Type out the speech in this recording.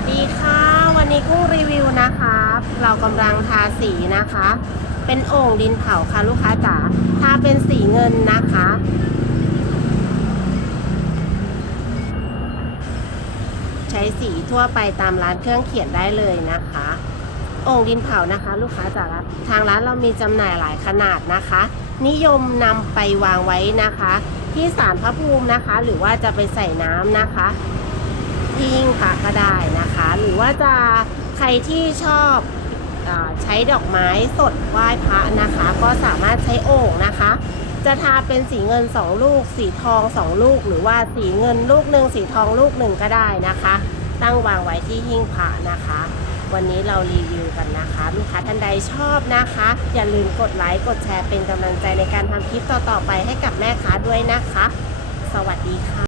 สดีค่ะ วันนี้กุ้งรีวิวนะคะ เรากำลังทาสีนะคะ เป็นโอ่งดินเผาค่ะลูกค้าจ๋าทาเป็นสีเงินนะคะ ใช้สีทั่วไปตามร้านเครื่องเขียนได้เลยนะคะโอ่งดินเผานะคะ ลูกค้าจ๋าทางร้านเรามีจำหน่ายหลายขนาดนะคะ นิยมนำไปวางไว้นะคะ ที่ศาลพระภูมินะคะ หรือว่าจะไปใส่น้ำนะคะ ที่หิ้งพระก็ได้นะคะ หรือ ว่าจะใครที่ชอบอใช้ดอกไม้สดไหว้พระนะคะ ก็สามารถใช้โอ่งนะคะ จะทาเป็นสีเงิน 2 ลูก สีทอง 2 ลูก หรือว่าสีเงินลูกหนึ่งสีทองลูกหนึ่งก็ได้นะคะ ตั้งวางไว้ที่หิ้งพระนะคะวันนี้เรารีวิวกันนะคะ ลูกค้าท่านใดชอบนะคะ อย่าลืมกดไลค์ กดแชร์เป็นกำลังใจในการทำคลิปต่อ ๆ ไปให้กับแม่ค้าด้วยนะคะ สวัสดีค่ะ